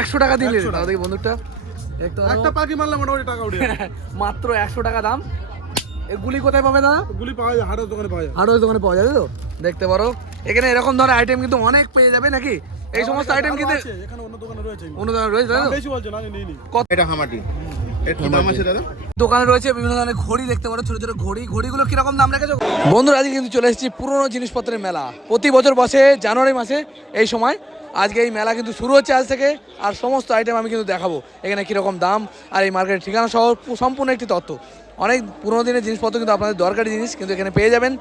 100 টাকা দিলে দাদা দেখি বন্দুকটা একটা পাখি মারলে মোটামুটি টাকা উঠে মাত্র 100 টাকা দাম। এই গুলি কোথায় পাবে দাদা? গুলি পাওয়া যায় হাটের দোকানে পাওয়া যায়। হার্ডওয়্যার দোকানে পাওয়া যাবে তো, দেখতে পারো এখানে এরকম ধরনের আইটেম কিন্তু অনেক পেয়ে যাবে নাকি? এই সমস্ত আইটেম কিন্তু এখানে অন্য দোকানে রয়েছে। অন্য দোকানে রয়েছে দাদা? বেশি বলছো না, নিই নি। কত এটা হামাটি, এর কি দাম আছে দাদা? দোকানে রয়েছে বিভিন্ন ধরনের ঘড়ি, দেখতে পারো ছোট ছোট ঘড়ি। ঘড়িগুলো কিরকম দাম রেখেছো? বন্ধুরা আজকে কিন্তু চলে এসেছি পুরনো জিনিসপত্রের মেলা। প্রতি বছর বসে জানুয়ারি মাসে এই সময়। আজকে এই মেলা কিন্তু শুরু হচ্ছে আজ থেকে, আর সমস্ত আইটেম আমি কিন্তু দেখাবো এখানে কীরকম দাম আর এই মার্কেটের ঠিকানা সহ সম্পূর্ণ একটি তথ্য। অনেক পুরোনো দিনের জিনিসপত্র কিন্তু আপনাদের দরকারি জিনিস কিন্তু এখানে পেয়ে যাবেন।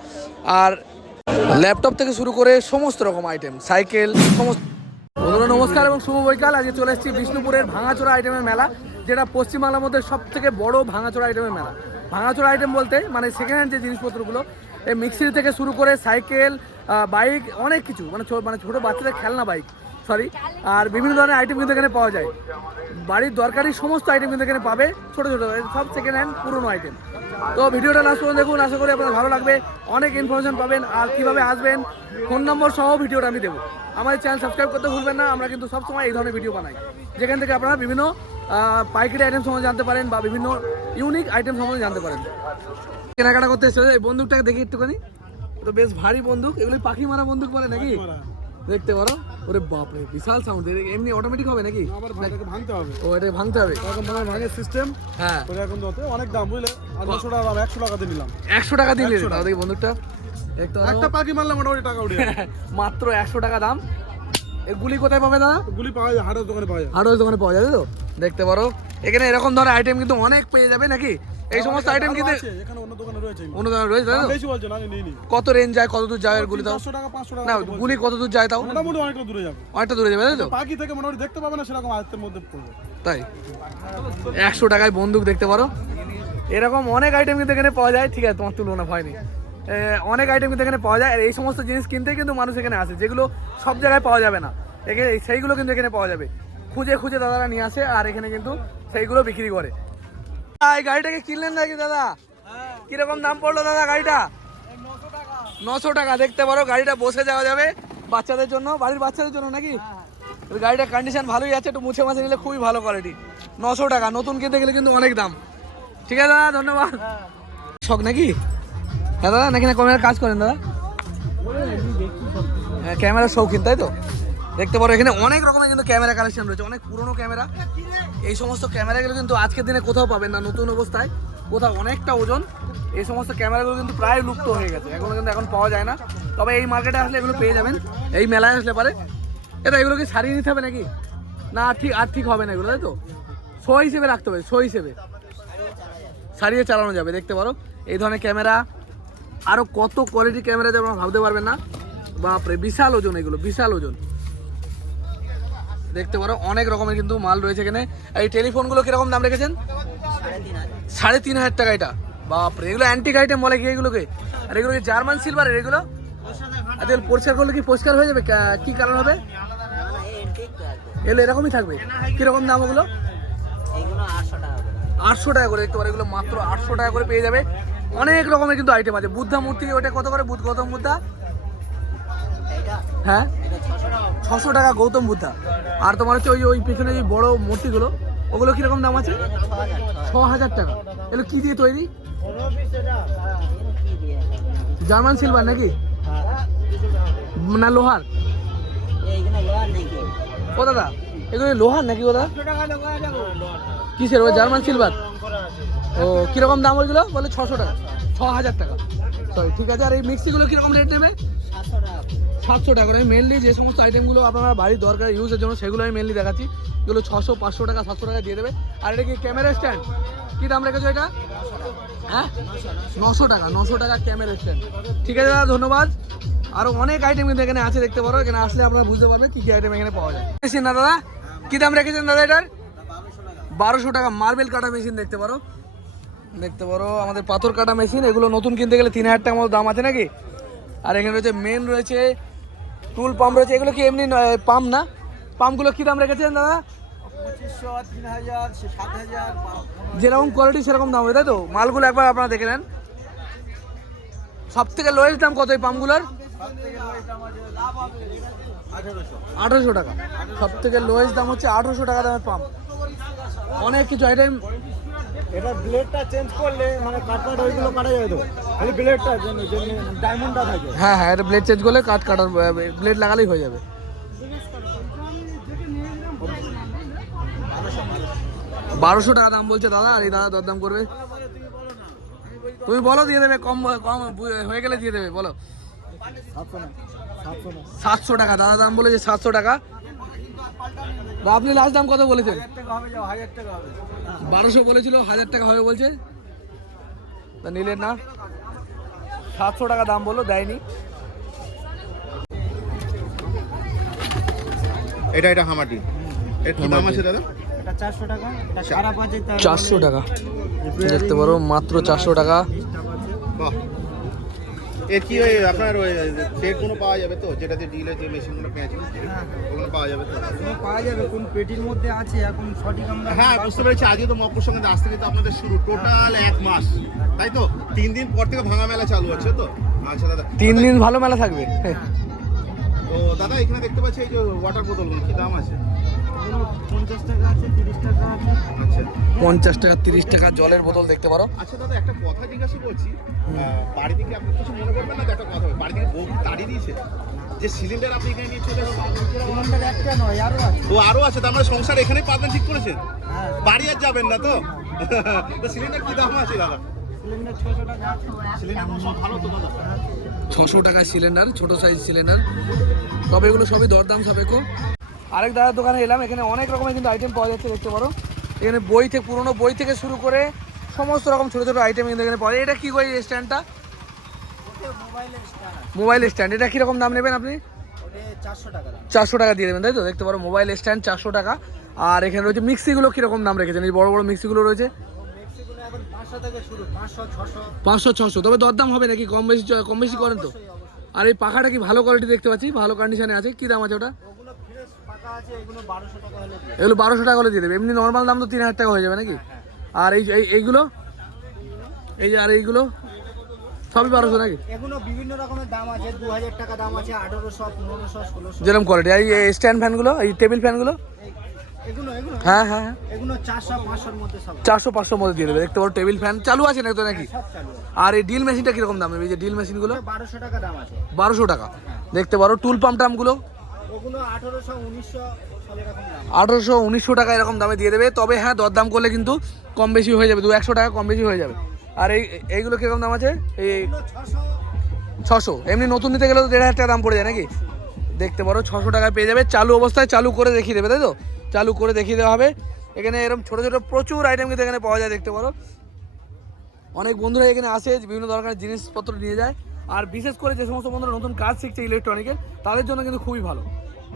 আর ল্যাপটপ থেকে শুরু করে সমস্ত রকম আইটেম, সাইকেল, সমস্ত। বন্ধুরা নমস্কার এবং শুভ বৈকাল। আজকে চলে এসেছি বিষ্ণুপুরের ভাঙাচোরা আইটেমের মেলা, যেটা পশ্চিমবাংলার মধ্যে সব থেকে বড় ভাঙাচোরা আইটেমের মেলা। ভাঙাচোরা আইটেম বলতে মানে সেকেন্ড হ্যান্ড যে জিনিসপত্রগুলো, এই মিক্সি থেকে শুরু করে সাইকেল, বাইক, অনেক কিছু, মানে ছোটো বাচ্চাদের খেলনা বাইক, সরি, আর বিভিন্ন ধরনের আইটেম কিন্তু এখানে পাওয়া যায়। বাড়ির দরকারি সমস্ত আইটেম কিন্তু এখানে পাবে, ছোটো ছোটো সব সেকেন্ড হ্যান্ড পুরনো আইটেম। তো ভিডিওটা লাস্ট পর্যন্ত দেখুন, আশা করি আপনাদের ভালো লাগবে, অনেক ইনফরমেশন পাবেন। আর কীভাবে আসবেন, ফোন নম্বর সহ ভিডিওটা আমি দেবো। আমাদের চ্যানেল সাবস্ক্রাইব করতে ভুলবেন না। আমরা কিন্তু সবসময় এই ধরনের ভিডিও বানাই, যেখান থেকে আপনারা বিভিন্ন পাইকারি আইটেম সম্বন্ধে জানতে পারেন বা বিভিন্ন ইউনিক আইটেম সম্বন্ধে জানতে পারেন। কেনাকাটা করতে এসেছে, এই বন্দুকটাকে দেখি একটুখানি, তো বেশ ভারী বন্দুক। এগুলো পাখি মারা বন্দুক বলে নাকি? দেখতে পারো, ওরে বাপরে বিশাল সাউন্ড। এমনি অটোমেটিক হবে নাকি? আবার ভাইটাকে ভাঙতে হবে। ও এটা ভাঙতে হবে, এরকম ভাঙা ভাঙের সিস্টেম। হ্যাঁ, ওটা এখন তো অনেক দাম, বুঝলে? আর 900 টাকা দাম, 100 টাকা দিয়ে নিলাম। 100 টাকা দিলে দাদা দেখি বন্দুকটা। একটা পাখি মারলে মোটামুটি টাকা উঠে মাত্র 100 টাকা দাম। এই গুলি কোথায় পাবে দাদা? গুলি পাওয়া যায় হাটের দোকানে পাওয়া যায়। হার্ডওয়্যার দোকানে পাওয়া যাবে তো, দেখতে পারো এখানে এরকম ধরনের আইটেম কিন্তু অনেক পেয়ে যাবে নাকি? এই সমস্ত আইটেম কিন্তু এখানে অন্য দোকানে রয়েছে। অন্য দোকানে রয়েছে দাদা? বেশি বলছো না, নিই নি। কত রেঞ্জ যায়, কত দূর যায় এর গুলি? তাও 400 টাকা 500 টাকা না, গুলি কত দূর যায় তাও? মোটামুটি অনেকটা দূরে যাবে। অনেকটা দূরে যাবে তাই তো? পাখি থেকে মোটামুটি দেখতে পাবে না, সেরকম আয়ত্তের মধ্যে পড়বে। তাই 100 টাকায় বন্দুক, দেখতে পারো এরকম অনেক আইটেম কিন্তু এখানে পাওয়া যায়। ঠিক আছে, তোমার তুলনা হয়নি। অনেক আইটেম কিন্তু এখানে পাওয়া যায়। আর এই সমস্ত জিনিস কিনতেই কিন্তু মানুষ এখানে আসে, যেগুলো সব জায়গায় পাওয়া যাবে না। এখানে সেইগুলো কিন্তু এখানে পাওয়া যাবে, খুঁজে খুঁজে দাদারা নিয়ে আসে আর এখানে কিন্তু সেইগুলো বিক্রি করে। এই গাড়িটাকে কিনলেন নাকি দাদা? কিরকম দাম পড়লো দাদা গাড়িটা? 900 টাকা। দেখতে পারো গাড়িটা বসে যাওয়া যাবে বাচ্চাদের জন্য, বাড়ির বাচ্চাদের জন্য নাকি? গাড়িটার কন্ডিশন ভালোই আছে, একটু মুছে মাছে নিলে খুবই ভালো কোয়ালিটি। 900 টাকা, নতুন কিনতে গেলে কিন্তু অনেক দাম। ঠিক আছে দাদা, ধন্যবাদ। শখ নাকি? হ্যাঁ দাদা, নাকি না ক্যামেরার কাজ করেন দাদা? হ্যাঁ, ক্যামেরার শৌখিন তাই তো? দেখতে পারো এখানে অনেক রকমের কিন্তু ক্যামেরা কালেকশন রয়েছে, অনেক পুরনো ক্যামেরা। এই সমস্ত ক্যামেরাগুলো কিন্তু আজকের দিনে কোথাও পাবেন না, নতুন অবস্থায়, কোথাও অনেকটা ওজন। এই সমস্ত ক্যামেরাগুলো কিন্তু প্রায় লুপ্ত হয়ে গেছে, এগুলো কিন্তু এখন পাওয়া যায় না। তবে এই মার্কেটে আসলে এগুলো পেয়ে যাবেন, এই মেলায় আসলে পারে। এটা এগুলো কি সারিয়ে নিতে হবে নাকি? না আর ঠিক হবে না এগুলো, তাই তো? শো হিসেবে রাখতে হবে, শো হিসেবে সারিয়ে চালানো যাবে। দেখতে পারো এই ধরনের ক্যামেরা, আরও কত কোয়ালিটির ক্যামেরা যে আপনারা ভাবতে পারবেন না। বাপরে বিশাল ওজন, এগুলো বিশাল ওজন। দেখতে পারো অনেক রকমের কিন্তু মাল রয়েছে এখানে। এই টেলিফোনগুলো কিরকম দাম রেখেছেন? 3,500 টাকা এটা। বাপরে, এগুলো অ্যান্টিক আইটেম বলে কি এগুলোকে? আর এগুলো কি জার্মান সিলভারের এগুলো? আচ্ছা, পরিষ্কার করলে কি পরিষ্কার হয়ে যাবে? কি কারণ হবে? এগুলো এরকমই থাকবে। কিরকম দাম ওগুলো? 800 টাকা করে। দেখতে পারো এগুলো মাত্র 800 টাকা করে পেয়ে যাবে। অনেক রকমের কিন্তু আইটেম আছে। বুদ্ধা মূর্তি, ওটা কত করে? গৌতম বুদ্ধা, হ্যাঁ 600 টাকা গৌতম বুদ্ধা। আর তোমার হচ্ছে ওই পিছনে যে বড় মূর্তিগুলো, ওগুলো কিরকম দাম আছে? 6000 টাকা। এগুলো কি দিয়ে তৈরি? জার্মান সিলভার নাকি না লোহার? ও দাদা এগুলো লোহার নাকি? ও দাদা কিসের? ও জার্মান সিলভার। ও কিরকম দাম ওইগুলো? বলে 600 টাকা, 6000 টাকা। সরি, ঠিক আছে। আর এই মিক্সিগুলো কিরকম রেট নেবে? 700 টাকা করে। আমি মেনলি যে সমস্ত আইটেমগুলো আপনারা বাড়ির দরকার ইউজের জন্য, সেগুলো আমি মেনলি দেখাচ্ছি। এগুলো 600, 500 টাকা, 700 টাকা দিয়ে দেবে। আর এটা কি ক্যামেরা স্ট্যান্ড? কী দাম রেখেছো এটা? হ্যাঁ 900 টাকা। 900 টাকা ক্যামেরা স্ট্যান্ড। ঠিক আছে দাদা, ধন্যবাদ। আরও অনেক আইটেম কিন্তু এখানে আছে, দেখতে পারো। এখানে আসলে আপনারা বুঝতে পারবেন কী কী আইটেম এখানে পাওয়া যায়। মেশিন না দাদা, কী দাম রেখেছেন দাদা এটার? 1200 টাকা। মার্বেল কাটা মেশিন, দেখতে পারো। দেখতে পারো আমাদের পাথর কাটা মেশিন। এগুলো নতুন কিনতে গেলে 3000 টাকার মতো দাম আছে নাকি? আর এখানে রয়েছে মেন, রয়েছে টুল পাম্প রয়েছে। এগুলো কি এমনি পাম্প না? পাম্পগুলো কী দাম রেখেছেন দাদা? 2500, 3000, 7000। যেরকম কোয়ালিটি সেরকম দাম হবে, তাই তো? মালগুলো একবার আপনারা দেখে নেন। সব থেকে লোয়েস্ট দাম কত এই পাম্পগুলোর? 1800 টাকা। সব থেকে লোয়েস্ট দাম হচ্ছে 1800 টাকা দামের পাম্প। অনেক কিছু আইটেম। এটা ব্লেডটা চেঞ্জ করলে মানে কাটার ওইগুলো কাটা যাবে তো, খালি ব্লেডটা ডায়মন্ডটা থাকে। হ্যাঁ হ্যাঁ, এটা ব্লেড চেঞ্জ করলে কাটার ব্লেড লাগালেই হয়ে যাবে। 1200 টাকা দাম বলছে দাদা, আর এই দাদা দরদাম করবে। তুমি বলো, দিয়ে দেবে, কম কম হয়ে গেলে দিয়ে দেবে, বলো। 700 টাকা দাদা দাম বলেছে, 700 টাকা। আপনি লাস্ট দাম কত বলেছেন? 1200 বলেছিল, 1000 টাকা হবে বলছে, তা নিলেন না। 700 টাকা দাম বললো, দেয়নি। এটা হামাটি। এর কি দাম আছে দাদা? এটা 400 টাকা। এটা খারাপ আছে 400 টাকা দেখতে পারো, মাত্র 400 টাকা। বাহ, এর কি ওই আপনার ওই সেটগুলো পাওয়া যাবে তো, যেটাতে ডিলের যে মেশিনগুলো পেয়েছে ওগুলো পাওয়া যাবে তো? পাওয়া যাবে, কোন পেটির মধ্যে আছে এখন সঠিক আমরা। হ্যাঁ, বুঝতে পেরেছি। আজকে তো মকর সংক্রান্তি, আজ থেকে তো আপনাদের শুরু টোটাল 1 মাস, তাই তো? 3 দিন পর থেকে ভাঙা মেলা চালু আছে তো? আচ্ছা দাদা, 3 দিন ভালো মেলা থাকবে। তো দাদা এখানে দেখতে পাচ্ছি এই যে ওয়াটার বোতলগুলো কি দাম আছে? 50 টাকা আছে, 30 টাকা আছে। আচ্ছা 50 টাকা 30 টাকা জলের বোতল দেখতে পারো। আচ্ছা দাদা, একটা কথা জিজ্ঞাসা করছি, বাড়ি থেকে আপনি কিছু মনে করবেন না? তো একটা কথা, বাড়ি থেকে বউ তাড়িয়ে দিয়েছে যে সিলিন্ডার আপনি এখানে নিয়ে চলে এসেছেন? সিলিন্ডার একটা নয়, আরো আছে। ও আরো আছে, তার মানে সংসার এখানেই পাবেন, ঠিক করেছেন? হ্যাঁ, বাড়ি আর যাবেন না তো? তো সিলিন্ডার কি দাম আছে দাদা? সিলিন্ডার 600 টাকা আছে। সিলিন্ডার সব ভালো তো দাদা? 600 টাকা সিলিন্ডার, ছোট সাইজ সিলিন্ডার। তবে এগুলো সবই দরদাম সাপেক্ষ। আরেক দাদার দোকানে এলাম, এখানে অনেক রকমের কিন্তু আইটেম পাওয়া যাচ্ছে দেখতে পারো। এখানে বই থেকে, পুরোনো বই থেকে শুরু করে সমস্ত রকম ছোটো ছোটো আইটেম কিন্তু এখানে পাওয়া যায়। এটা কি বই স্ট্যান্ডটা? Mobile stand. এটা কীরকম দাম নেবেন আপনি? 400 টাকা। 400 টাকা দিয়ে দেবেন, তাই তো? দেখতে পারো মোবাইল স্ট্যান্ড 400 টাকা। আর এখানে রয়েছে মিক্সিগুলো, কীরকম দাম রেখেছেন? এই বড় বড় মিক্সিগুলো রয়েছে মেক্সিকোনে এখন 500 থেকে শুরু, 500 600। 500-600। তবে দরদাম হবে নাকি? কম বেশি করেন তো? আর এই পাখাটা কি ভালো কোয়ালিটি দেখতে পাচ্ছি, ভালো কন্ডিশনে আছে, কি দাম আছে ওটা? ওগুলো ফ্রেশ পাকা আছে, এগুলো 1200 টাকা হলে। এগুলো 1200 টাকা হলে দিয়ে দেবে। এমনি নর্মাল দাম তো 3000 টাকা হয়ে যাবে নাকি? আর এইগুলো, আর এইগুলো সবই 1200 নাকি? এগুলো বিভিন্ন রকমের দাম আছে, 2000 টাকা দাম আছে, 1800, 1500, 1600। যেরকম কোয়ালিটি। আর এই স্ট্যান্ড ফ্যানগুলো, এই টেবিল ফ্যানগুলো? এগুলো হ্যাঁ হ্যাঁ হ্যাঁ, এগুলো 400 500 এর মধ্যে সব। 400-500 মধ্যে দিয়ে দেবে। দেখতে পারো টেবিল ফ্যান চালু আছে না তো নাকি? সব চালু আছে। আর এই ড্রিল মেশিনটা কীরকম দাম নেবে? এই যে ড্রিল মেশিনগুলো 1200 টাকা দাম আছে। 1200 টাকা দেখতে পারো। টুল পাম্প টামগুলো ওগুলো 1800 1900 সব এরকম দাম। 1800-1900 টাকা এরকম দামে দিয়ে দেবে। তবে হ্যাঁ, দরদাম করলে কিন্তু কম বেশি হয়ে যাবে, 200-100 টাকা কম বেশি হয়ে যাবে। আর এইগুলো কীরকম দাম আছে? এই এগুলো 600। 600। এমনি নতুন নিতে গেলে তো 1500 টাকা দাম পড়ে যায় নাকি? দেখতে পারো 600 টাকায় পেয়ে যাবে। চালু অবস্থায় চালু করে দেখিয়ে দেবে, তাই তো? চালু করে দেখিয়ে দেওয়া হবে। এখানে এরকম ছোটো ছোটো প্রচুর আইটেম কিন্তু এখানে পাওয়া যায় দেখতে পারো। অনেক বন্ধুরা এখানে আসে, বিভিন্ন ধরনের জিনিসপত্র নিয়ে যায়। আর বিশেষ করে যে সমস্ত বন্ধুরা নতুন কাজ শিখছে ইলেকট্রনিকের, তাদের জন্য কিন্তু খুবই ভালো।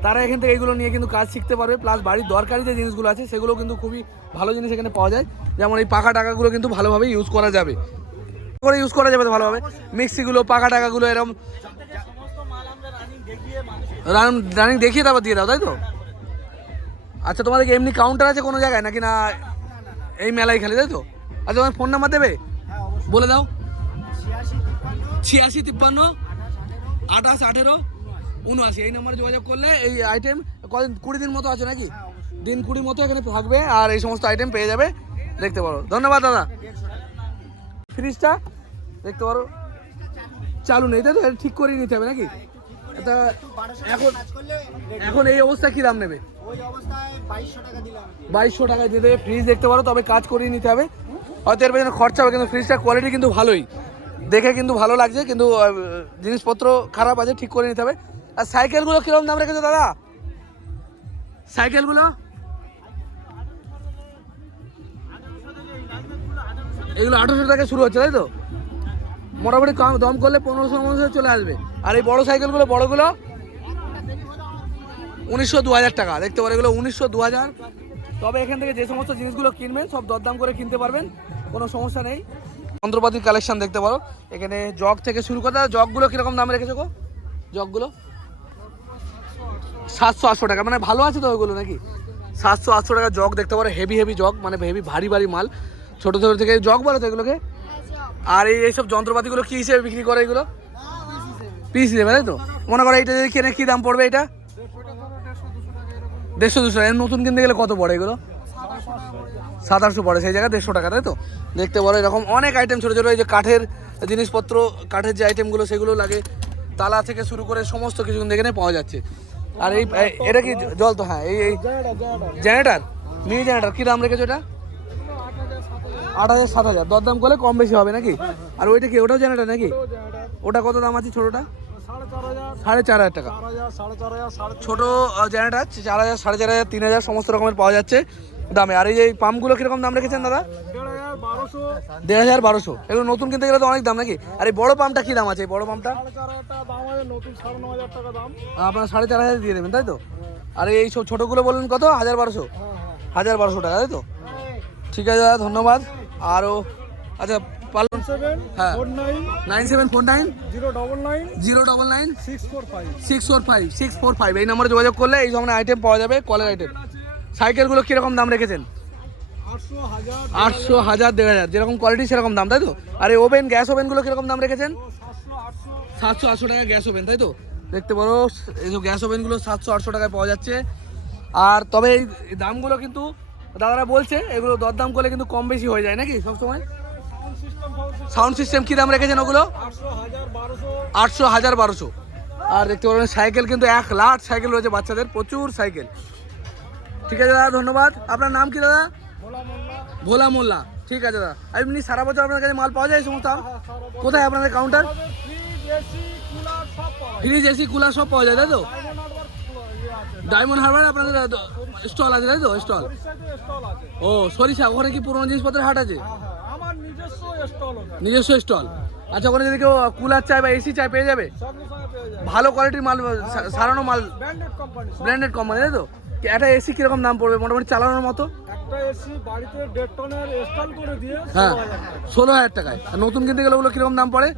তারা এখান থেকে এইগুলো নিয়ে কিন্তু কাজ শিখতে পারবে, প্লাস বাড়ির দরকারি যে জিনিসগুলো আছে সেগুলো কিন্তু খুবই ভালো জিনিস এখানে পাওয়া যায়। যেমন এই পাখা টাকাগুলো কিন্তু ভালোভাবে ইউজ করা যাবে, করে ইউজ করা যাবে তো ভালোভাবে। মিক্সিগুলো, পাখা টাকাগুলো এরকম রানিং দেখিয়ে তারপর দিয়ে দাও, তাই তো? আচ্ছা, তোমাদের এমনি কাউন্টার আছে কোনো জায়গায় নাকি? না এই মেলায় খালি, তাই তো? আচ্ছা, তোমার ফোন নাম্বার দেবে? হ্যাঁ অবশ্যই। বলে দাও। 86 53 56-53 28 18 79 এই নম্বরে যোগাযোগ করলে এই আইটেম কদিন 20 দিন মতো আছে নাকি? দিন 20 মতো এখানে থাকবে আর এই সমস্ত আইটেম পেয়ে যাবে, দেখতে পারো। ধন্যবাদ দাদা। ফ্রিজটা দেখতে পারো চালু নেই, তাই তো? ঠিক করেই নিতে হবে নাকি? তা এখন এই অবস্থা কি দাম নেবে? ওই অবস্থায় 2200 টাকা দিলাম। 2200 টাকায় দিয়ে দেবে। ফ্রিজ দেখতে পারো, তবে কাজ করিয়ে নিতে হবে, হয়তো এর পেছনে খরচা হবে, কিন্তু ফ্রিজটার কোয়ালিটি কিন্তু ভালোই, দেখে কিন্তু ভালো লাগছে, কিন্তু জিনিসপত্র খারাপ আছে, ঠিক করে নিতে হবে। আর সাইকেলগুলো কিরকম দাম রেখেছো দাদা? সাইকেলগুলো এগুলো 1800 টাকা শুরু হচ্ছে, তাই তো? মোটামুটি কম দম করলে 1500 চলে আসবে। আর এই বড় সাইকেলগুলো, বড়গুলো 1900-2000 টাকা দেখতে পারো। এগুলো 1900-2000। তবে এখান থেকে যে সমস্ত জিনিসগুলো কিনবেন সব দরদাম করে কিনতে পারবেন, কোনো সমস্যা নেই। যন্ত্রপাতির কালেকশন দেখতে পারো এখানে, জগ থেকে শুরু করে। জগগুলো কীরকম দাম রেখেছো গো? জগগুলো 700-800 টাকা, মানে ভালো আছে তো ওইগুলো নাকি? 700-800 টাকা জগ দেখতে পারো। হেভি হেভি জগ, মানে হেভি ভারী ভারী মাল, ছোটো ছোটো থেকে জগ বলে তো এগুলোকে। আর এইসব যন্ত্রপাতিগুলো কী হিসেবে বিক্রি করে? এগুলো পিস হিসেবে, তাই তো? মনে করো এইটা যদি কেনে কী দাম পড়বে? এটা 150-200 এর নতুন কিনতে গেলে কত পড়ে এগুলো? 700-800 পড়ে, সেই জায়গায় 150 টাকা, তাই তো? দেখতে পারো এরকম অনেক আইটেম ছোটো ছোটো, এই যে কাঠের জিনিসপত্র, কাঠের যে আইটেমগুলো সেগুলো লাগে, তালা থেকে শুরু করে সমস্ত কিছু কিন্তু এখানে পাওয়া যাচ্ছে। আর এটা কি জল তো? হ্যাঁ, এই জেনারেটার, মিনি জেনারেটার কী দাম রেখেছো এটা? 8,000-7,000, দরদাম করলে কম বেশি হবে নাকি? আর ওইটা কি, ওটাও জেনারেটার নাকি? ওটা কত দাম আছে ছোটোটা? 4,500 টাকা। ছোটো জেনারেটার 4,000, 4,500, 3,000 সমস্ত রকমের পাওয়া যাচ্ছে দামে। আর এই যে পাম্পগুলো কীরকম দাম রেখেছেন দাদা? 1,500-1,200। এগুলো নতুন কিনতে গেলে তো অনেক দাম নাকি? আর এই বড় পাম্পটা কী দাম আছে? এই বড় পাম্পটা আপনার 4,500 দিয়ে দেবেন, তাই তো? আর এই সব ছোটোগুলো বললেন কত? 1,200? 1,200 টাকা, তাই তো? ঠিক আছে দাদা, ধন্যবাদ। আরও আচ্ছা, পালন। হ্যাঁ, 9749 099 645 এই নম্বরে যোগাযোগ করলে এই ধরনের আইটেম পাওয়া যাবে, কলের আইটেম। সাইকেলগুলো কীরকম দাম রেখেছেন? 800, 1000, 1,500, যেরকম কোয়ালিটি সেরকম দাম, তাই তো? আর এই ওভেন, গ্যাস ওভেনগুলো কীরকম দাম রেখেছেন? 700-800 টাকা গ্যাস ওভেন, তাই তো? দেখতে পারো এই যে গ্যাস ওভেনগুলো 700-800 টাকায় পাওয়া যাচ্ছে। আর তবে এই দামগুলো কিন্তু দাদারা বলছে এগুলো দরদাম করলে কিন্তু কম বেশি হয়ে যায় নাকি সবসময়? সাউন্ড সিস্টেম কী দাম রেখেছেন ওগুলো? 800, 1000, 1200। আর দেখতে পারবেন সাইকেল কিন্তু 1 লাখ সাইকেল রয়েছে বাচ্চাদের, প্রচুর সাইকেল। ঠিক আছে দাদা, ধন্যবাদ। আপনার নাম কি দাদা? ভোলা মোল্লা। ঠিক আছে দাদা। এমনি সারা বছর আপনার কাছে মাল পাওয়া যায় এই সমস্ত? কোথায় আপনাদের কাউন্টার? ফ্রিজ, এসি, কুলার সব পাওয়া যায়, তাই তো? ডায়মন্ড হারবারে আপনাদের স্টল আছে, তাই তো? স্টল, ও সরিষা, ওখানে কি পুরোনো জিনিসপত্রের হাট আছে? নিজস্ব স্টল। আচ্ছা, ওখানে যদি কেউ কুলার চাই বা এসি চাই পেয়ে যাবে? ভালো কোয়ালিটির মাল, সারানো মাল, ব্র্যান্ডেড কোম্পানি, তাই তো? একটা এসি কিরকম দাম পড়বে মোটামুটি চালানোর মতো? একটা এসি বাড়িতে 1.5 টনের ইনস্টল করে দিয়ে হ্যাঁ, 16,000 টাকায়। আর নতুন কিনতে গেলে ওগুলো কিরকম দাম পড়ে?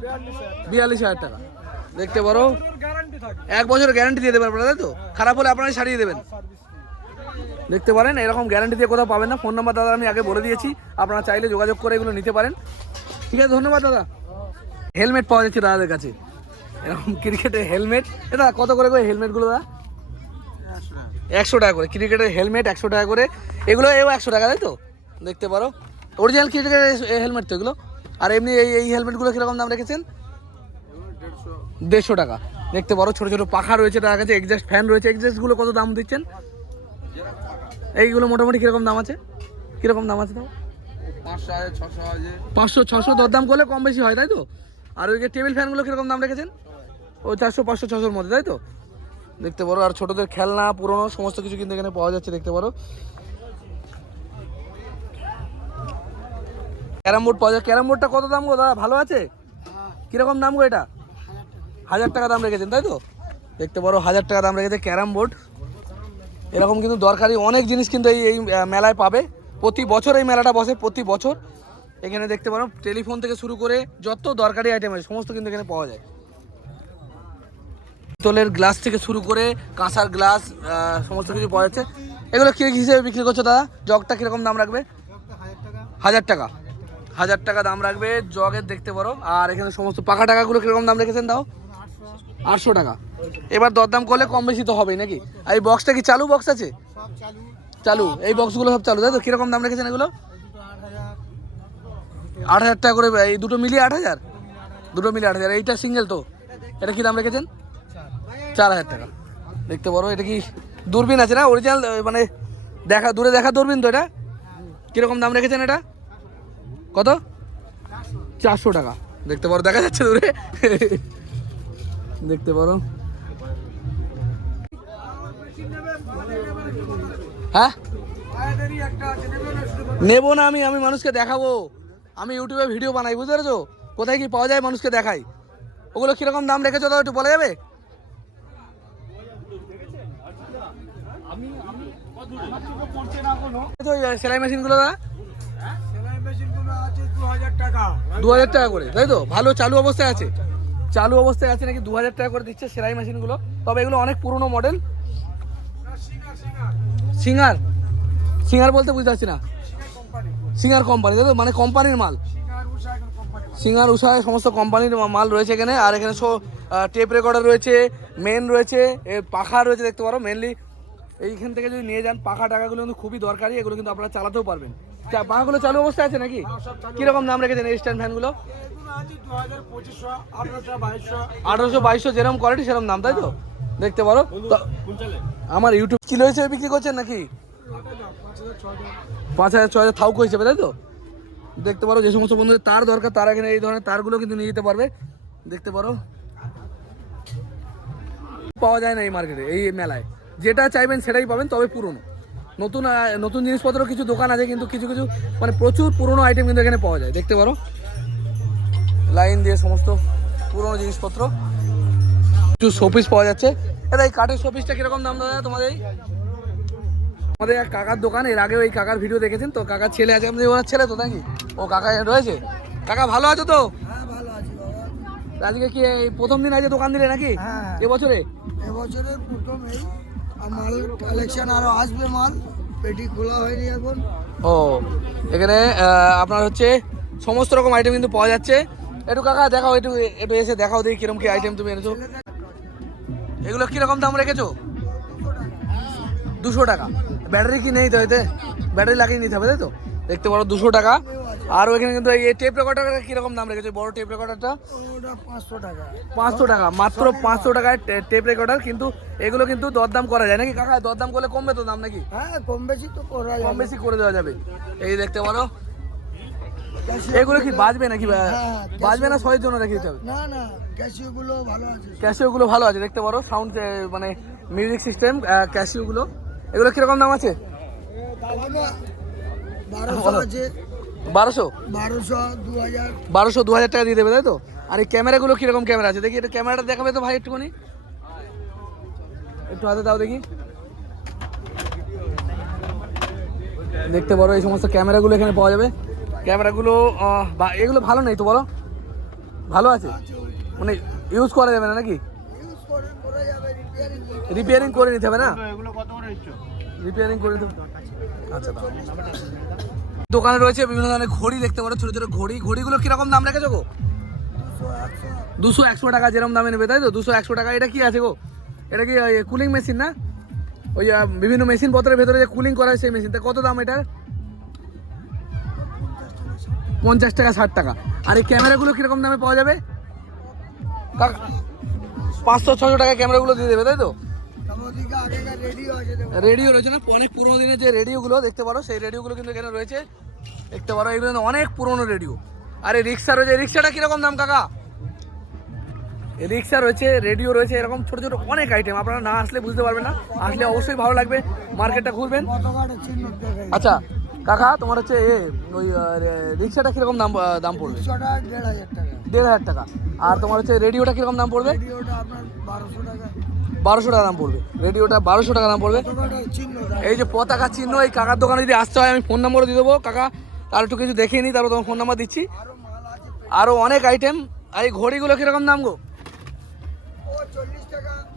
42,000 টাকা। দেখতে পারো, গ্যারান্টি থাকে, 1 বছরের গ্যারান্টি দিয়ে দেবেন আপনারা, তাই তো? খারাপ হলে আপনারাই সারিয়ে দেবেন। দেখতে পারেন, এরকম গ্যারান্টি দিয়ে কোথাও পাবেন না। ফোন নাম্বার দাদা আমি আগে বলে দিয়েছি, আপনারা চাইলে যোগাযোগ করে এগুলো নিতে পারেন। ঠিক আছে, ধন্যবাদ দাদা। হেলমেট পাওয়া যাচ্ছে দাদাদের কাছে, এরকম ক্রিকেটের হেলমেট। এটা কত করে হেলমেটগুলো দাদা? 100 টাকা করে। ক্রিকেটের হেলমেট 100 টাকা করে, এগুলো 100 টাকা, তাই তো? দেখতে পারো অরিজিনাল ক্রিকেটের হেলমেট তো এগুলো। আর এমনি এই হেলমেটগুলো কীরকম দাম রেখেছেন? 150 টাকা। দেখতে পারো ছোটো ছোটো পাখা রয়েছে তার কাছে, এক্সস্ট ফ্যান রয়েছে। এক্সস্টগুলো কত দাম দিচ্ছেন? এইগুলো মোটামুটি কীরকম দাম আছে? কীরকম দাম আছে তো? 500-600 দরদাম করলে কম বেশি হয়, তাই তো? আর ওই যে টেবিল ফ্যানগুলো কীরকম দাম রেখেছেন? ওই 400, 500, 600-র মধ্যে, তাই তো? দেখতে পারো। আর ছোটোদের খেলনা, পুরোনো সমস্ত কিছু কিন্তু এখানে পাওয়া যাচ্ছে, দেখতে পারো। ক্যারাম বোর্ড পাওয়া যায়। ক্যারাম বোর্ডটা কত দাম গো দাদা? ভালো আছে? কীরকম দাম গো এটা? 1000 টাকা দাম রেখেছেন, তাই তো? দেখতে পারো 1000 টাকা দাম রেখেছে ক্যারাম বোর্ড। এরকম কিন্তু দরকারি অনেক জিনিস কিন্তু এই মেলায় পাবে। প্রতি বছর এই মেলাটা বসে, প্রতি বছর। এখানে দেখতে পারো টেলিফোন থেকে শুরু করে যত দরকারি আইটেম আছে সমস্ত কিন্তু এখানে পাওয়া যায়। পিতলের গ্লাস থেকে শুরু করে কাঁসার গ্লাস, সমস্ত কিছু পাওয়া যাচ্ছে। এগুলো কী হিসেবে বিক্রি করছো দাদা? জগটা কীরকম দাম রাখবে? 1000 টাকা। 1000 টাকা দাম রাখবে জগের, দেখতে পারো। আর এখানে সমস্ত পাখা টাকাগুলো কীরকম দাম রেখেছেন দাও? 800 টাকা। এবার দরদাম করলে কম বেশি তো হবেই নাকি? আর এই বক্সটা কি চালু বক্স আছে? চালু, এই বক্সগুলো সব চালু, তাই তো? কীরকম দাম রেখেছেন এগুলো? 8,000 টাকা করে। এই দুটো মিলিয়ে 8,000? দুটো মিলিয়ে 8,000। এইটা সিঙ্গেল তো? এটা কি দাম রেখেছেন? 4,000 টাকা। দেখতে পারো এটা কি দূরবীন আছে না? অরিজিনাল মানে দূরে দেখা দূরবীন তো এটা? কীরকম দাম রেখেছেন এটা? কত? 400 টাকা। দেখতে পারো, দেখা যাচ্ছে দূরে। দেখতে পারো। হ্যাঁ, নেবো না আমি মানুষকে দেখাবো। আমি ইউটিউবে ভিডিও বানাই, বুঝতে পেরেছো? কোথায় কি পাওয়া যায় মানুষকে দেখাই। ওগুলো কীরকম দাম রেখেছো তাও একটু বলা যাবে? সেলাই মেশিনগুলো দাদা? সেলাই মেশিনগুলো আছে 2000 টাকা। 2000 টাকা করে, তাই তো? ভালো চালু অবস্থায় আছে? চালু অবস্থায় আছে নাকি? 2000 টাকা করে দিচ্ছে সেলাই মেশিনগুলো। তবে এগুলো অনেক পুরনো মডেল। সিঙ্গার? সিঙ্গার বলতে বুঝতে পারছি না। সিঙ্গার কোম্পানি, তাই তো? মানে কোম্পানির মাল। সিঙ্গার, উষা, সমস্ত কোম্পানির মাল রয়েছে এখানে। আর এখানে টেপ রেকর্ডার রয়েছে, মেন রয়েছে, পাখা রয়েছে, দেখতে পারো। মেনলি এইখান থেকে যদি নিয়ে যান পাখা টাকাগুলো কিন্তু খুবই দরকারি, এগুলো কিন্তু আপনারা চালাতেও পারবেন। পাখাগুলো চালু অবস্থায় আছে নাকি? কিরকম দাম রেখেছেন এই স্ট্যান্ড ফ্যানগুলো? 1800-2200 যেরকম কোয়ালিটি সেরকম দাম, তাই তো? দেখতে পারো আমার ইউটিউব কিলো হিসেবে বিক্রি করছেন নাকি? 5000-6000 থাউক হিসেবে, তাই তো? দেখতে পারো যে সমস্ত বন্ধুদের তার দরকার তারা এখানে এই ধরনের তারগুলো কিন্তু নিয়ে যেতে পারবে। দেখতে পারো পাওয়া যায় না এই মার্কেটে, এই মেলায় যেটা চাইবেন সেটাই পাবেন, তবে পুরনো। নতুন নতুন জিনিসপত্র কিছু দোকান আছে, কিন্তু কিছু কিছু মানে প্রচুর পুরনো আইটেম কিন্তু এখানে পাওয়া যায়। দেখতে পারো লাইন দিয়ে সমস্ত পুরনো জিনিসপত্র, কিছু শোপিস পাওয়া যাচ্ছে। এটা এই কাঠের শোপিসটা কিরকম দাম দাদা তোমাদের? আমাদের এক কাকার দোকান, এর আগেও এই কাকার ভিডিও দেখেছেন তো, কাকার ছেলে আছে, আমাদের ওনার ছেলে তো নাকি? ও কাকা রয়েছে। কাকা ভালো আছো তো? আজকে কি এই প্রথম দিন আজকে দোকান দিলে নাকি এবছরে? এবছরে প্রথম এই মাল কালেকশন আরো আসবে, মাল পেটি খোলা হয়নি এখন। ও এখানে আপনার হচ্ছে সমস্ত রকম আইটেম কিন্তু পাওয়া যাচ্ছে। একটু কাকা দেখাও, একটু একটু এসে দেখাও দেখি কিরকম কি আইটেম তুমি এনেছো। এগুলো কিরকম দাম রেখেছো? 200 টাকা। ব্যাটারি কি নেই তো? এতে ব্যাটারি লাগিয়ে নিতে হবে, তাই তো? দেখতে পারো 200 টাকা। আর ওইখানে কিন্তু এই টেপ রেকর্ডারটা কিরকম দাম রেখেছো? বড় টেপ রেকর্ডারটা 500 টাকা। 500 টাকা, মাত্র 500 টাকায় টেপ রেকর্ডার। কিন্তু এগুলো কিন্তু দরদাম করা যায় নাকি কাকা? দরদাম করলে কমবে তো দাম নাকি? হ্যাঁ কম বেশি তো করা কম যাবে। বেশি করে দেওয়া যাবে। এই দেখতে পারো এগুলো কি বাজবে নাকি? বাজবে না, সয়ের জন্য রেখে দিতে হবে? না না, ক্যাশিওগুলো ভালো আছে। ক্যাশিওগুলো ভালো আছে। দেখতে পারো সাউন্ড মানে মিউজিক সিস্টেম ক্যাশিওগুলো। এগুলো কিরকম দাম আছে? 1200 আছে। 1200 2000 2000 টাকা দিয়ে দেবে, তাই তো? আর এই ক্যামেরাগুলো কিরকম ক্যামেরা আছে দেখি? এটা ক্যামেরাটা দেখাবে তো ভাই একটুখানি, একটু হাতে দাও দেখি। দেখতে পারো এই সমস্ত ক্যামেরাগুলো এখানে পাওয়া যাবে। ক্যামেরাগুলো এগুলো ভালো নেই তো বলো? ভালো আছে মানে ইউজ করা যাবে না নাকি? ইউজ করা যাবে, রিপেয়ারিং করে নিতে হবে না? এগুলো কত করে দিচ্ছ? রিপেয়ারিং করে নিতে হবে। আচ্ছা দোকানে রয়েছে বিভিন্ন ধরনের ঘড়ি, দেখতে পারো ছোটো ছোটো ঘড়ি। ঘড়িগুলো কিরকম দাম রেখেছো গো? 200-100 টাকা যেরকম দামে নেবে, তাই তো? 200-100 টাকা। এটা কি আছে গো? এটা কি কুলিং মেশিন না? ওই বিভিন্ন মেশিন পত্রের ভেতরে যে কুলিং করা হয় সেই মেশিনটা কত দাম এটার? 50 টাকা 60 টাকা। আর এই ক্যামেরাগুলো কিরকম দামে পাওয়া যাবে? 500-600 টাকা ক্যামেরাগুলো দিয়ে দেবে, তাই তো? রেডিও রয়েছে না, অনেক পুরোনো দিনের যে রেডিওগুলো দেখতে পারো, সেই রেডিওগুলো কিন্তু এখানে রয়েছে। দেখতে পারো এগুলো কিন্তু অনেক পুরোনো রেডিও। আর এই রিক্সা রয়েছে, রিক্সাটা কিরকম দাম কাকা? রিক্সা রয়েছে, রেডিও রয়েছে, এরকম ছোটো ছোটো অনেক আইটেম। আপনারা না আসলে বুঝতে পারবেন না, আসলে অবশ্যই ভালো লাগবে, মার্কেটটা ঘুরবেন। আচ্ছা কাকা তোমার হচ্ছে ওই রিক্সাটা কিরকম দাম পড়বে? 1500 টাকা। আর তোমার হচ্ছে রেডিওটা কিরকম দাম পড়বে? 1200 টাকা দাম পড়বে। রেডিওটা 1200 টাকা দাম পড়বে। এই যে পতাকা চিহ্ন, এই কাকার দোকানে যদি আসতে হয় আমি ফোন নাম্বারও দিয়ে দেবো কাকা, তার একটু কিছু দেখিয়ে নিই, তারপর তোমার ফোন নাম্বার দিচ্ছি। আরও অনেক আইটেম। আর এই ঘড়িগুলো কিরকম দাম গো?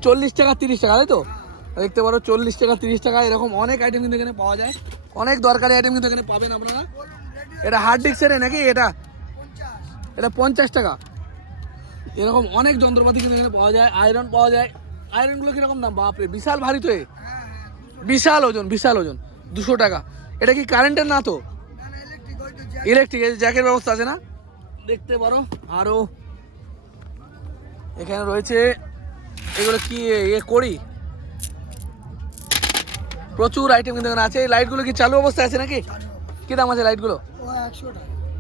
40 টাকা 30 টাকা, তাই তো? দেখতে পারো 40 টাকা 30 টাকা, এরকম অনেক আইটেম কিন্তু এখানে পাওয়া যায়। অনেক দরকারি আইটেম কিন্তু এখানে পাবেন আপনারা। এটা হার্ড ডিস্কের নাকি? এটা 50 টাকা। এরকম অনেক যন্ত্রপাতি কিন্তু এখানে পাওয়া যায়। আয়রন পাওয়া যায়। আয়রনগুলো কিরকম দাম? বাপরে বিশাল ভারী তো, বিশাল ওজন, বিশাল ওজন। 200 টাকা। এটা কি কারেন্টের না তো? ইলেকট্রিক, জ্যাকের ব্যবস্থা আছে না? দেখতে পারো আরও এখানে রয়েছে। এগুলো কি করি? প্রচুর আইটেম কিন্তু এখানে আছে। এই লাইটগুলো কি চালু অবস্থায় আছে নাকি? কি দাম আছে লাইটগুলো?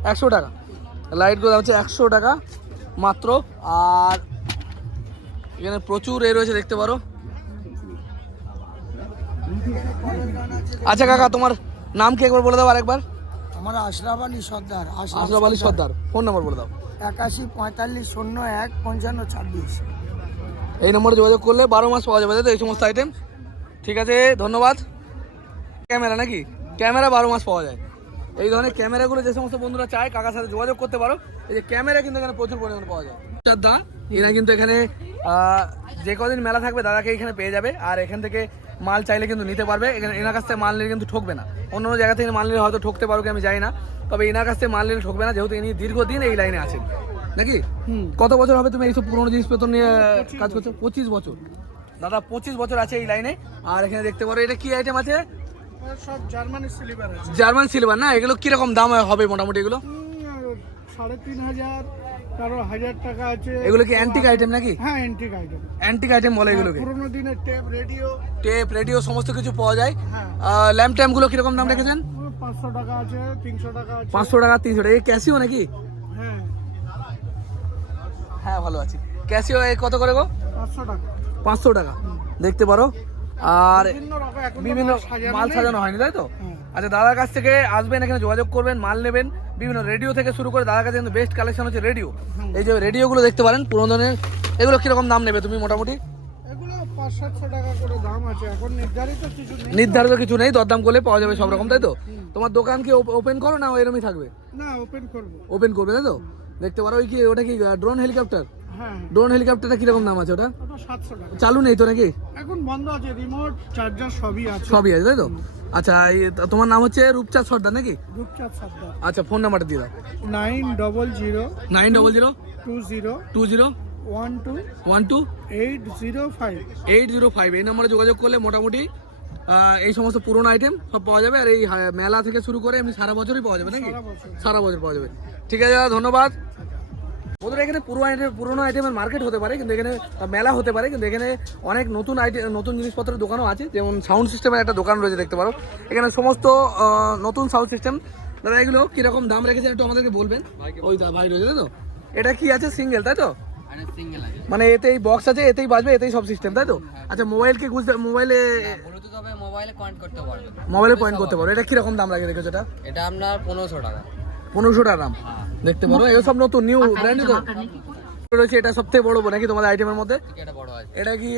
100 টাকা। লাইটগুলো দাম হচ্ছে 100 টাকা মাত্র। আর এখানে প্রচুর রয়েছে দেখতে পারো। আচ্ছা কাকা তোমার নাম কি একবার বলে দাও আরেকবার? আমার আশরাফ আলী সর্দার। আশরাফ আলী সর্দার। ফোন নাম্বার বলে দাও। 81 45 01 55 26। এই নম্বরে যোগাযোগ করলে 12 মাস পাওয়া যাবে, তাই তো এই সমস্ত আইটেম? ঠিক আছে ধন্যবাদ। ক্যামেরা নাকি? ক্যামেরা 12 মাস পাওয়া যায়। এই ধরনের ক্যামেরাগুলো যে সমস্ত বন্ধুরা চায় কাকার সাথে যোগাযোগ করতে পারো। এই যে ক্যামেরা কিন্তু এখানে প্রচুর পরিমাণে পাওয়া যায়। দা এরা কিন্তু এখানে যে কদিন মেলা থাকবে দাদাকে এখানে পেয়ে যাবে। আর এখান থেকে মাল চাইলে কিন্তু নিতে পারবে। এখানে এনার কাছ থেকে মাল নিলে কিন্তু ঠকবে না। অন্য অন্য জায়গা থেকে মাল নিলে হয়তো ঠকতে পারো কি আমি জানি না, তবে এনার কাছ থেকে মাল নিলে ঠকবে না, যেহেতু ইনি দীর্ঘদিন এই লাইনে আছেন নাকি? কত বছর হবে তুমি এইসব পুরোনো জিনিসপত্র নিয়ে কাজ করছো? 25 বছর। দাদা 25 বছর আছে এই লাইনে। আর এখানে দেখতে পারো এটা কি আইটেম আছে? সব জার্মানি সিলিভার আছে। জার্মান সিলভার না? এগুলো কিরকম দাম হবে মোটামুটি এগুলো? 3,500 কারো 1000 টাকা আছে। এগুলো কি অ্যান্টিক আইটেম নাকি? হ্যাঁ অ্যান্টিক আইটেম। অ্যান্টিক আইটেম বলে এগুলোকে। পুরোনো দিনের টেপ রেডিও সমস্ত কিছু পাওয়া যায়। হ্যাঁ। ল্যাম্প ট্যাম্প গুলো কিরকম দাম রেখেছেন? 500 টাকা আছে, 300 টাকা আছে। 500 টাকা 300 টাকা। এই ক্যাসিও নাকি? হ্যাঁ হ্যাঁ ভালো আছি। ক্যাসিও কত করে গো? 500 টাকা। 500 টাকা দেখতে পারো। আর বিভিন্ন রকম এখন তো বিভিন্ন মাল নেই। সাজানো হয়নি তাই তো? হ্যাঁ। আচ্ছা দাদার কাছ থেকে আসবেন, এখানে যোগাযোগ করবেন, মাল নেবেন। বিভিন্ন রেডিও থেকে শুরু করে দাদার কাছে কিন্তু বেস্ট কালেকশন হচ্ছে রেডিও। এই যে রেডিওগুলো দেখতে পারেন পুরোনো ধরনের। এগুলো কিরকম দাম নেবে তুমি মোটামুটি? এগুলো 500-700 টাকা করে দাম আছে, এখন নির্ধারিত কিছু নেই। নির্ধারিত কিছু নেই, দরদাম করলে পাওয়া যাবে সব রকম তাই তো? তোমার দোকান কি ওপেন করো না এরমই থাকবে? না ওপেন করব। ওপেন করবে তাই তো? দেখতে পারো। ওই কি ওটা কি ড্রোন হেলিকপ্টার? হ্যাঁ ড্রোন হেলিকপ্টারটা কিরকম দাম আছে ওটা? ওটা 700 টাকা। চালু নেই তো নাকি? এখন বন্ধ আছে, রিমোট চার্জার সবই আছে। সবই আছে তাই তো? আচ্ছা তোমার নাম হচ্ছে রূপচাঁদ সর্দার নাকি? রূপচাঁদ সর্দার। আচ্ছা ফোন নাম্বারটা দিয়ে দাও। 900 900 20 20 12 12 805। 805 এই নম্বরে যোগাযোগ করলে মোটামুটি এই সমস্ত পুরোনো আইটেম সব পাওয়া যাবে। আর এই মেলা থেকে শুরু করে এমনি সারা বছরই পাওয়া যাবে নাকি? সারা বছর। সারা বছর পাওয়া যাবে। ঠিক আছে দাদা ধন্যবাদ। বন্ধুরা এখানে পুরোনো আইটেমের মার্কেট হতে পারে, কিন্তু এখানে মেলা হতে পারে, কিন্তু এখানে অনেক নতুন আইটেম নতুন জিনিসপত্রের দোকানও আছে। যেমন সাউন্ড সিস্টেমের একটা দোকান রয়েছে দেখতে পারো। এখানে সমস্ত নতুন সাউন্ড সিস্টেম। দাদা এগুলো কীরকম দাম রেখেছেন একটু আমাদেরকে বলবেন? ওই ভাই রয়েছে তাই তো? এটা কি আছে সিঙ্গেল তাই তো? মানে এতেই বক্স আছে, এতেই বাজবে, এতেই সব সিস্টেম তাই তো? আচ্ছা মোবাইল কি মোবাইলে পয়েন্ট করতে পারো। এটা কিরকম দাম লাগে রেখেছো? এটা আপনার 1500 টাকা। 1500 টাকা দাম দেখতে পারো। এগুলো সব নতুন নিউ ব্র্যান্ড তো রয়েছে। এটা সবথেকে বড় নাকি তোমাদের আইটেমের মধ্যে? এটা বড় আছে। এটা কি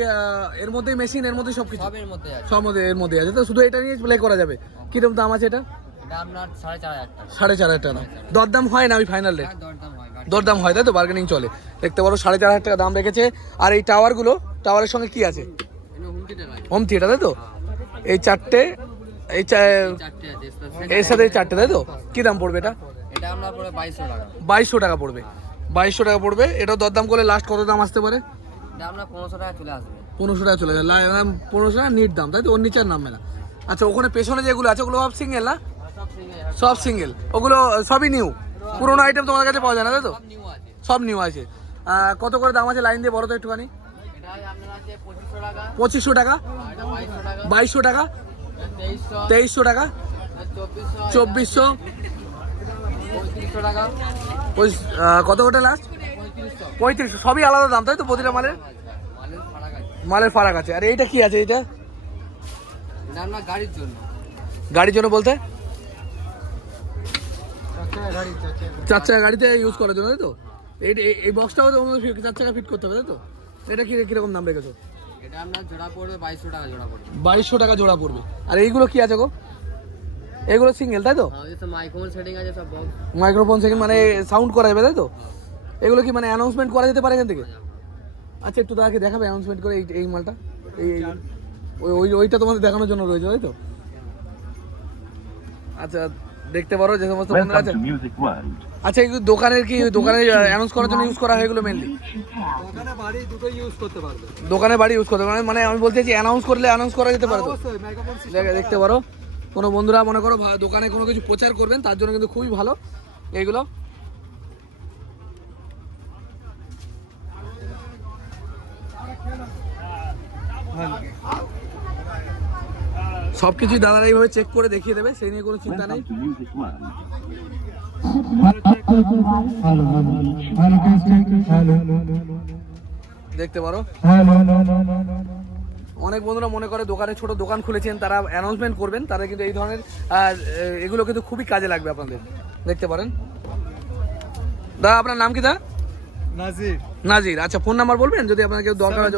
এর মধ্যেই মেশিন, এর মধ্যে সবকিছু সবের মধ্যে আছে। সব মধ্যে এর মধ্যে আছে তো? শুধু এটা নিয়ে প্লে করা যাবে। কিরকম দাম আছে এটা? এটা আপনার 4500 টাকা। 4500 টাকা দাম। দরদাম হয় না ওই ফাইনাল রেট? হ্যাঁ, দরদাম হয়। দরদাম হয় তাই তো? বার্গেনিং চলে। দেখতে পারো 4500 টাকা দাম রেখেছে। আর এই টাওয়ারের সঙ্গে কি আছে? এটা হুম থিয়েটার আছে। হোম থিয়েটার তাই তো? এই চারটে চারটে আছে। এর সাথে এই চারটে তাই তো? কি দাম পড়বে এটা? এটা আপনার পড়ে 2200 টাকা। 2200 টাকা পড়বে। 2200 টাকা পড়বে। এটা দরদাম করলে লাস্ট কত দাম আসতে পারে? এটা আপনার 1500 টাকা চলে আসবে। 1500 টাকা চলে যায়। 1500 টাকা নিট দাম তাই তো? ওর নিচে আর নামবে না। আচ্ছা ওখানে পেছনে যেগুলো আছে ওগুলো সব সিঙ্গেল না? সব সিঙ্গেল। সব সিঙ্গেল। ওগুলো সবই নিউ, পুরোনো আইটেম তোমার কাছে পাওয়া যায় না তাই তো? সব নিউ আছে। সব নিউ আছে। কত করে দাম আছে লাইন দিয়ে বলো তো একটুখানি? এটা আপনার আছে 2500 টাকা। 2500 টাকা, আর এটা 2200 টাকা। 2200 টাকা, 2300, 2300 টাকা, 2400, 2400, 3500 টাকা। ওই কত ওটা লাস্ট? 3500। সবই আলাদা দাম তাই তো প্রতিটা মালের? মালের ফারাক আছে। মালের ফারাক আছে। আর এইটা কি আছে? এইটা এটা আপনার গাড়ির জন্য। গাড়ির জন্য বলতে? চার চাকা গাড়িতে ইউজ করার জন্য তাই তো? এই বক্সটাও তো 4 চাকা ফিট করতে হবে তাই তো? এটা কিরকম দাম রেখেছো? এটা আপনার জোড়া পড়বে 2200 টাকা জোড়া পড়বে। 2200 টাকা জোড়া পড়বে। আর এইগুলো কি আছে গো? এগুলো সিঙ্গেল তাই তো? আর এই মাইক্রোফোন সেটিং আছে সব বক্স। মাইক্রোফোন সেকেন্ড মানে সাউন্ড করা যাবে তাই তো? এগুলো কি মানে অ্যানাউন্সমেন্ট করা যেতে পারে এখান থেকে? আচ্ছা একটু দাদাকে দেখাবে অ্যানাউন্সমেন্ট করে এই মালটা? ওইটা তোমাদের দেখানোর জন্য রয়েছে তাই তো? আচ্ছা দেখতে পারো যে সমস্ত বন্ধুরা আছে। আচ্ছা এগুলো দোকানে অ্যানাউন্স করার জন্য ইউজ করা হয় এগুলো মেনলি? দোকানে বাড়ি দুটো ইউজ করতে পারবে। দোকানে বাড়ি ইউজ করতে পারে মানে আমি বলতে চাইছি অ্যানাউন্স করা যেতে পারে তো? অবশ্যই মাইক্রোফোন দেখতে পারো কোনো বন্ধুরা মনে করো দোকানে কোনো কিছু প্রচার করবেন তার জন্য কিন্তু খুবই ভালো এইগুলো। সব কিছুই দাদারা এইভাবে চেক করে দেখিয়ে দেবে, সেই নিয়ে কোনো চিন্তা নেই। দেখতে পারো অনেক বন্ধুরা মনে করে দোকানে ছোট দোকান খুলেছেন, তারা অ্যানাউন্সমেন্ট করবেন, তারা কিন্তু এই ধরনের এগুলো কিন্তু খুবই কাজে লাগবে আপনাদের। দেখতে পারেন। দাদা আপনার নাম কি? দা নাজির। নাজির। আচ্ছা ফোন নাম্বার বলবেন যদি আপনার কেউ দরকার হয়?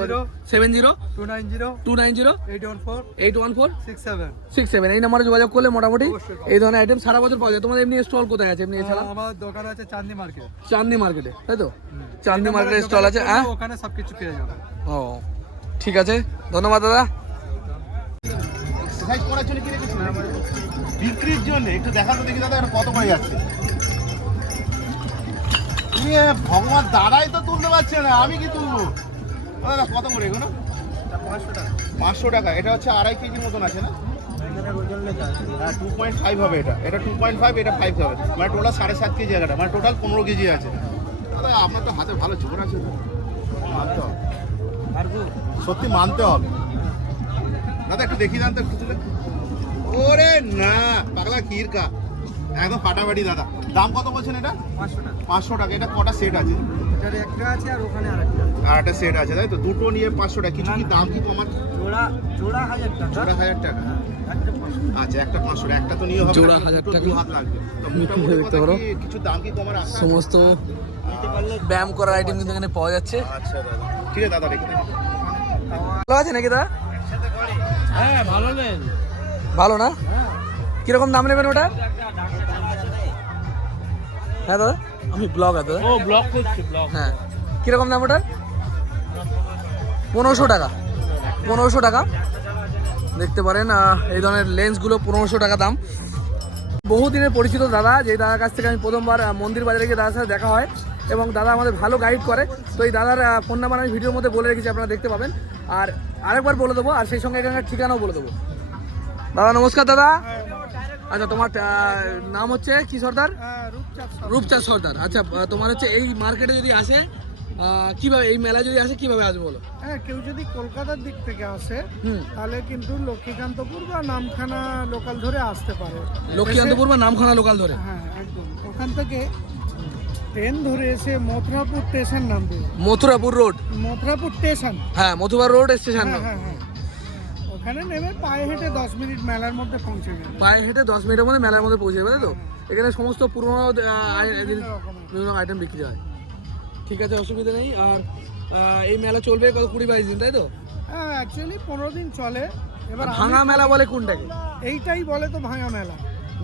70 290 290 814 814 67। 67 এই নম্বরে যোগাযোগ করলে মোটামুটি এই ধরনের আইটেম সারা বছর পাওয়া যায়। তোমাদের এমনি স্টল কোথায় আছে এমনি এছাড়া? আমার দোকান আছে চাঁদনি মার্কেট। চাঁদনি মার্কেটে তাই তো? চাঁদনি মার্কেটে স্টল আছে। হ্যাঁ ওখানে সবকিছু পেয়ে যাবে। ও ঠিক আছে ধন্যবাদ দাদা। এক্সারসাইজ করার জন্য কি রেখেছেন? বিক্রির জন্য একটু দেখাতে দেখি দাদা এটা কত করে যাচ্ছে। তুমি ভগবান দাদাই তো তুলতে পারছে না, আমি কি তুলবো? দাদা কত করে এগুলো? 500 টাকা। এটা হচ্ছে 2.5 কেজি মতন আছে না? এখানে ওজন লেখা আছে। হ্যাঁ 2.5 হবে এটা। এটা 2.5, এটা 5 হবে। মানে টোটাল 7.5 কেজি একটা, মানে টোটাল 15 কেজি আছে। দাদা আপনার তো হাতে ভালো জোর আছে তো। মানতে হবে। সত্যি মানতে হবে। দাদা একটু দেখি দেন তো একটু তুলে। ওরে না পাগলা ক্ষীরকা, একদম ফাটাফাটি দাদা। দাম কত বলছেন এটা? 500 টাকা। 500 টাকা। এটা কটা সেট আছে? এটার একটা আছে আর ওখানে আরেকটা আছে। আর একটা সেট আছে তাই তো? দুটো নিয়ে 500 টাকা। কিছু কি দাম কি কমার? জোড়া 1000 টাকা। জোড়া 1000 টাকা। একটা 500। আচ্ছা একটা 500, একটা তো নিয়ে হবে জোড়া না, 1000 দুটো টাকা। 2 হাত লাগবে। তো মোটামুটি দেখতে কথা পারো। কি কিছু দাম কি কমার আশা আছে? সমস্ত নিতে পারলে ব্যায়াম করার আইটেম কিন্তু এখানে পাওয়া যাচ্ছে। আচ্ছা দাদা ঠিক আছে দাদা রেখে দিন। ভালো আছে নাকি দাদা? হ্যাঁ ভালো নেন। ভালো না? কিরকম দাম নেবেন ওটা? হ্যাঁ দাদা আমি ব্লগার দাদা। ও ব্লক করছে ব্লক। হ্যাঁ কিরকম দাম ওটার? 1500 টাকা। 1500 টাকা দেখতে পারেন। এই ধরনের লেন্সগুলো 1500 টাকা দাম। বহুদিনের পরিচিত দাদা, যে দাদার কাছ থেকে আমি প্রথমবার মন্দির বাজারে গিয়ে দাদার সাথে দেখা হয় এবং দাদা আমাদের ভালো গাইড করে। তো এই দাদার ফোন নাম্বার আমি ভিডিওর মধ্যে বলে রেখেছি, আপনারা দেখতে পাবেন। আর আরেকবার বলে দেবো, আর সেই সঙ্গে এখানকার ঠিকানাও বলে দেবো। দাদা নমস্কার দাদা। আচ্ছা তোমার নাম হচ্ছে কি সর্দার? রূপচাঁদ সর্দার। আচ্ছা তোমার হচ্ছে এই মার্কেটে যদি আসে কিভাবে, এই মেলা যদি আসে কিভাবে আসবে বলো? হ্যাঁ, কেউ যদি কলকাতার দিক থেকে আসে হুম। তাহলে কিন্তু লক্ষ্মীকান্তপুর বা নামখানা লোকাল ধরে আসতে পারে। লক্ষ্মীকান্তপুর বা নামখানা লোকাল ধরে? হ্যাঁ একদম। ওখান থেকে ট্রেন ধরে এসে মথুরাপুর স্টেশন নামবে। মথুরাপুর রোড? মথুরাপুর স্টেশন। হ্যাঁ মথুরা রোড স্টেশন। হ্যাঁ হ্যাঁ হ্যাঁ। ওখানে নেমে পায়ে হেঁটে 10 মিনিট মেলার মধ্যে পৌঁছে যাবে। পায়ে হেঁটে 10 মিনিটের মধ্যে মেলার মধ্যে পৌঁছে যাবে তাই তো? এখানে সমস্ত পুরোনো বিভিন্ন আইটেম বিক্রি হয়। ঠিক আছে অসুবিধা নেই। আর এই মেলা চলবে কত 20-22 দিন তাই তো? হ্যাঁ অ্যাকচুয়ালি 15 দিন চলে। এবার ভাঙা মেলা বলে কোনটাকে? এইটাই বলে তো ভাঙা মেলা।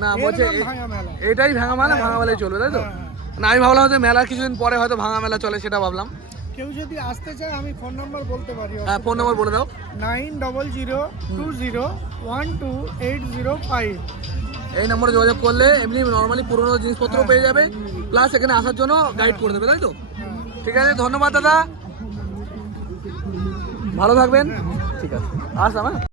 না এর বলছে নাম ভাঙা মেলা। এটাই ভাঙা মেলা, ভাঙা মেলায় চলবে তাই তো? হ্যাঁ, হ্যাঁ। না আমি ভাবলাম হয়তো মেলার কিছুদিন পরে হয়তো ভাঙা মেলা চলে, সেটা ভাবলাম। কেউ যদি আসতে চায় আমি ফোন নাম্বার বলতে পারি। হ্যাঁ ফোন নম্বর বলে দাও। 9002020805। এই নম্বরে যোগাযোগ করলে এমনি নর্মালি পুরোনো জিনিসপত্র পেয়ে যাবে, প্লাস এখানে আসার জন্য গাইড করে দেবে তাই তো? ঠিক আছে ধন্যবাদ দাদা, ভালো থাকবেন। ঠিক আছে আসলাম। হ্যাঁ।